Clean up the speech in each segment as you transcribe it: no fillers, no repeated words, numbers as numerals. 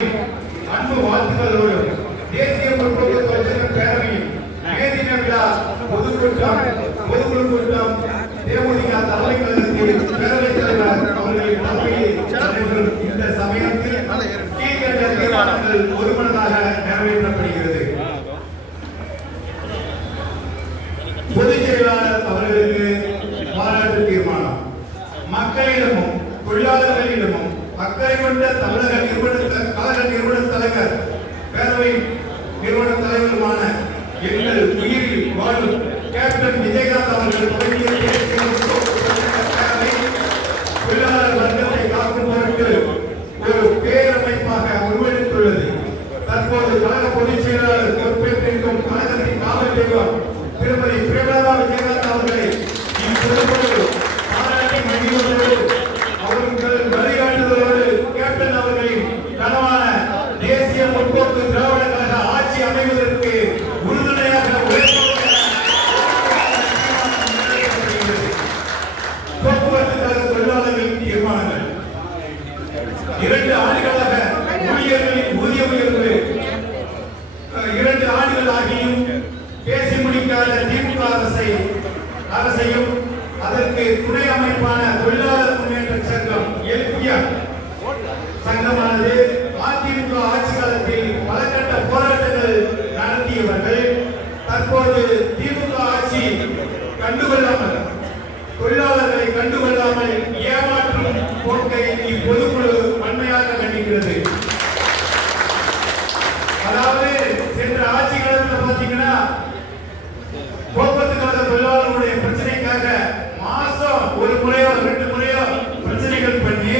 அன்பு வாழ்த்துக்களோடு தேசிய முற்போக்கு தொழிற்சங்க பேரவையின் மேதின விழா பொதுக்குழு கூட்டம் தேமுதிக தலைமை கழகத்தில் பேரவைத் தலைவர் அவர்களின் தலைமையில் இந்த சமயத்தில் கீழ்கண்ட தீர்மானங்கள் ஒருமனதாக நிறைவேற்றப்படுகிறது. பொதுச் செயலாளர் அவர்களுக்கு பாராட்டு தீர்மானம். மக்களிடமும் தொழிலாளர்களிடமும் அக்கறை கொண்ட தமிழக கழக நிறுவன தலைவர் பேரவை நிறுவன தலைவருமான எங்கள் உயிரில் வாழும் கேப்டன் விஜயகாந்த் அவர்கள் தொடங்கிய தொழிலாளர் வர்க்கத்தை காக்கும் பொருட்டு ஒரு பேரமைப்பாக உருவெடுத்துள்ளது. தற்போது கழக பொதுச் செயலாளர் பொறுப்பேற்றிருக்கும் கழகத்தின் காவல் தெய்வம் திருமதி பிரேமலதா விஜயகாந்த் அவர்களை இப்பொழுது பாராட்டி மகிழ்வோடு அவர்கள் வழிகாட்டுதலோடு கேப்டன் அவர்களின் கனவான தேசிய முற்போக்கு திராவிட கழக ஆட்சி அமைவதற்கு உறுதுணையாக போக்குவரத்து கழக தொழிலாளர்களின் தீர்மானங்கள். 2 ஆண்டுகளாக ஊழியர்களின் ஊதிய உயர்வு 2 ஆண்டுகள் ஆகியும் பேசி முடிக்காத திமுக அரசையும் அதற்கு துணை அமைப்பான தொழிலாளர் முன்னேற்ற சங்கம் சங்கமானது அதிமுக ஆட்சி காலத்தில் பல கட்ட போராட்டங்கள் நடத்தியவர்கள் தற்போது திமுக ஆட்சி கண்டுகொள்ளாமல் தொழிலாளர்களை கண்டுகொள்ளாமல் ஏமாற்றும் போக்கை இப்பொதுக்குழு வன்மையாக கண்டிக்கிறது. அதாவது சென்ற ஆட்சி காலத்தில் பார்த்தீங்கன்னா போக்குவரத்து கழக தொழிலாளர்களுடைய பிரச்சனைக்காக மாசம் ஒரு முறையோ 2 முறையோ பிரச்சனைகள் பண்ணி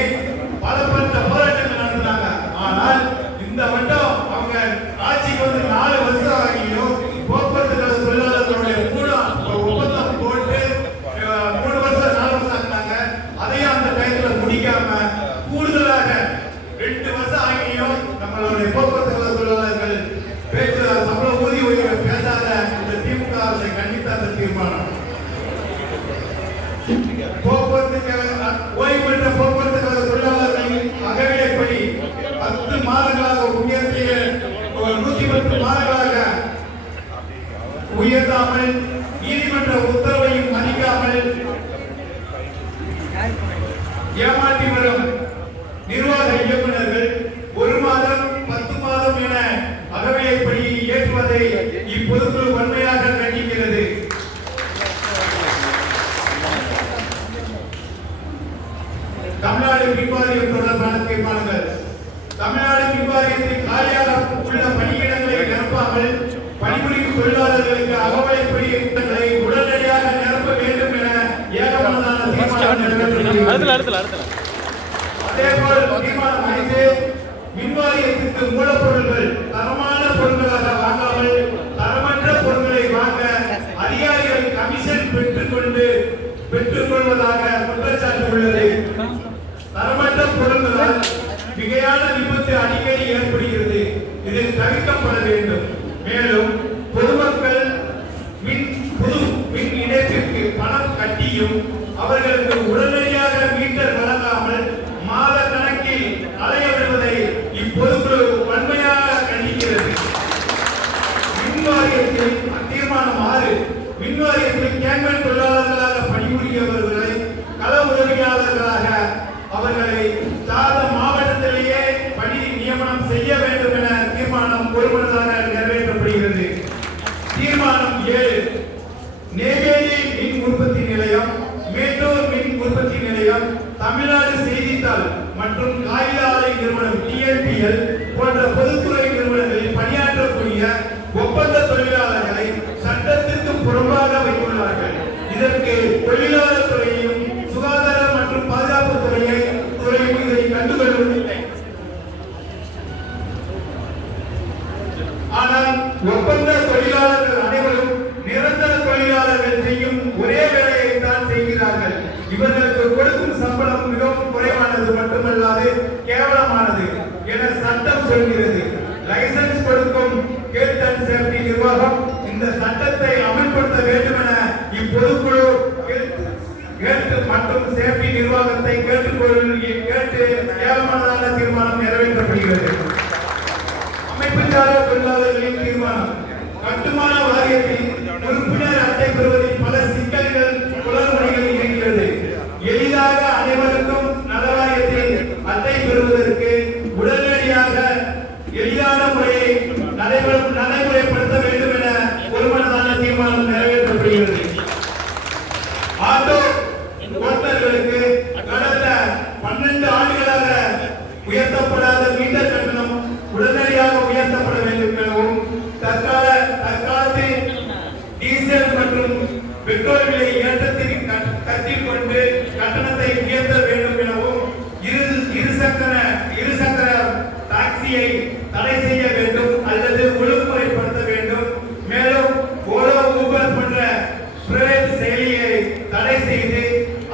பலப்பட்ட போராட்டங்கள் நடத்தினாங்க. ஆனால் இந்த வட்டம் அவங்க ஆட்சிக்கு வந்து 4 வருஷம் ஆகியும் போக்குவரத்து கழக தொழிலாளர்களுடைய ஒப்பந்தம் போட்டு 3 வருஷம் 4 வருஷம் ஆகினாங்க. அதையும் அந்த டயத்துல முடிக்காம கூடுதலாக 2 வருஷம் ஆகியும் நம்மளுடைய போக்குவரத்து கழக தொழிலாளர்கள் பேச்சு சம்பள ஊதிய உயர்வை பேசாத இந்த திமுக அரசை கண்டித்த அந்த தீர்மானம். ஓய்வு பெற்ற போக்குவரத்து கழக தொழிலாளர்களின் அகவிலைப்படி 10 மாதங்களாக உயர்த்திய 110 மாதங்களாக உயர்த்தாமல் நீதிமன்ற உத்தரவையும் மதிக்காமல் ஏமாற்றி வரும் நிர்வாக இயக்குநர்கள் 1 மாதம் 10 மாதம் என அகவிலைப்படி ஏற்றுவதை இப்பொதுக்குழு வன்மையாக கண்டிக்கிறது. தமிழ்நாடு மின்வாரியம் தொடர்பான தீர்மானங்கள். தமிழ்நாடு மின்வாரியத்தில் காலியாக உள்ள பணியிடங்களை நிரப்பாமல் பணிபுரியும் தொழிலாளர்களுக்கு அகவிலைப்படி திட்டங்களை உடனடியாக நிரப்ப வேண்டும் என ஏகமனதான தீர்மானம் நிறைவேற்றப்பட்டது. அதேபோல் தீர்மானம் 5 மின்வாரியத்திற்கு மூலப்பொருட்கள் தரமான பொருட்களாக வாங்காமல் தரமற்ற பொருட்களை வாங்க அதிகாரிகள் கமிஷன் பெற்றுக்கொள்வதாக குற்றச்சாட்டு உள்ளது. தரமற்ற பொருட்களால் மிகையான விபத்து அடிக்கடி ஏற்படுகிறது. இது தவிர்க்கப்பட வேண்டும். மேலும் பொதுமக்கள் புது மின் இணைப்பிற்கு பணம் கட்டியும் அவர்களுக்கு உடனடியாக மீட்டர் வழங்காமல் மாத கணக்கில் அலைய விடுவதை இப்பொதுக்குழு வன்மையாக கண்டிக்கிறது. மின்வாரியத்தில் தீர்மானம் 6 மின்வாரியத்தில் கேன்மேன் தொழிலாளர்களாக பணிபுரியவர்களை கள உதவியாளர்களாக அவர்களை சார்ந்த மாவட்டத்திலேயே பணி நியமனம் செய்ய வேண்டும் என தீர்மானம் ஒருமனதாக நிறைவேற்றப்படுகிறது. தீர்மானம் 7 நெய்வேலி மின் உற்பத்தி நிலையம், மேட்டூர் மின் உற்பத்தி நிலையம், தமிழ்நாடு செய்தித்தாள் மற்றும் காகித ஆலை நிறுவனம் TNPL போன்ற பொதுத்துறை நிறுவனங்களில் பணியாற்றக்கூடிய ஒப்பந்த தொழிலாளர்களை சட்டத்திற்கு புறம்பாக வைத்துள்ளார்கள். இதற்கு தொழிலாளர் துறையும் சுகாதார மற்றும் பாதுகாப்பு துறையும் இதை கண்டுகொள்ளவில்லை. ஆனால் ஒப்பந்த தொழிலாளர்கள் அனைவரும் நிரந்தர தொழிலாளர்கள் செய்யும் ஒரே வேலையை தான் செய்கிறார்கள். இவர்களுக்கு கொடுக்கும் சம்பளம் மிகவும் குறைவானது மட்டுமல்லாது கேவலமானது என சட்டம் சொல்கிறது. லைசன்ஸ் கொடுக்கும் ஹெல்த் அண்ட் சேஃப்டி நிர்வாகம் இந்த சட்டத்தை அமல்படுத்த வேண்டும் என இப்பொதுக்குழு ஹெல்த் மற்றும் சேஃப்டி நிர்வாகத்தை கேட்டு ஏகமனதான தீர்மானம் நிறைவேற்றப்படுகிறது. எளிதான முறையை நடைமுறைப்படுத்த வேண்டும் என ஒருமனதான தீர்மானம் நிறைவேற்றப்படுகிறது. ஆட்டோ ஓட்டுநர்களுக்கு கடந்த 12 ஆண்டுகளாக உயர்த்தப்படாத மீட்டர் கட்டணம் உடனடியாக உயர்த்தப்பட வேண்டும் எனவும் தற்காலத்தில் டீசல் மற்றும் பெட்ரோல் விலை ஏற்றத்திற்கு கருத்தில் கொண்டு கட்டணத்தை உயர்த்த வேண்டும் எனவும் இருசக்கர டாக்ஸியை தடை செய்ய வேண்டும் அல்லது ஒழுங்குமுறைப்படுத்த வேண்டும். மேலும் ஓலோ ஊபர் போன்ற பிரைவேட் செயலியை தடை செய்து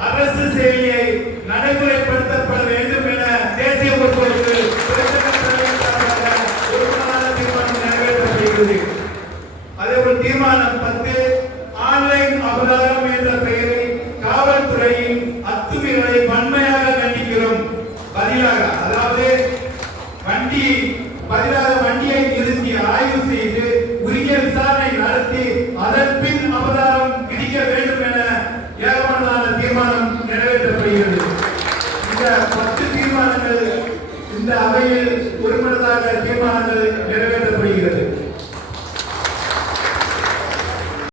அரசு செயலியை நடைமுறைப்படுத்தப்பட வேண்டும் என தேசிய போக்குவரத்து தீர்மானம் நிறைவேற்றப்படுகிறது. அதேபோல் தீர்மானம் 10 ஆன்லைன் அபராதம் என்ற பெயரில் காவல்துறையின் அத்துமீறலை வன்மையாக கண்டிக்கிறோம். பதிலாக வண்டியை நிறுத்தி ஆய்வு செய்து உரிய விசாரணை நடத்தி அதன் பின் அபராதம் விதிக்க வேண்டும் என ஏகமனதான தீர்மானம் நிறைவேற்றப்படுகிறது. இந்த 10 தீர்மானங்கள் இந்த அவையில் ஒருமனதாக தீர்மானங்கள் நிறைவேற்ற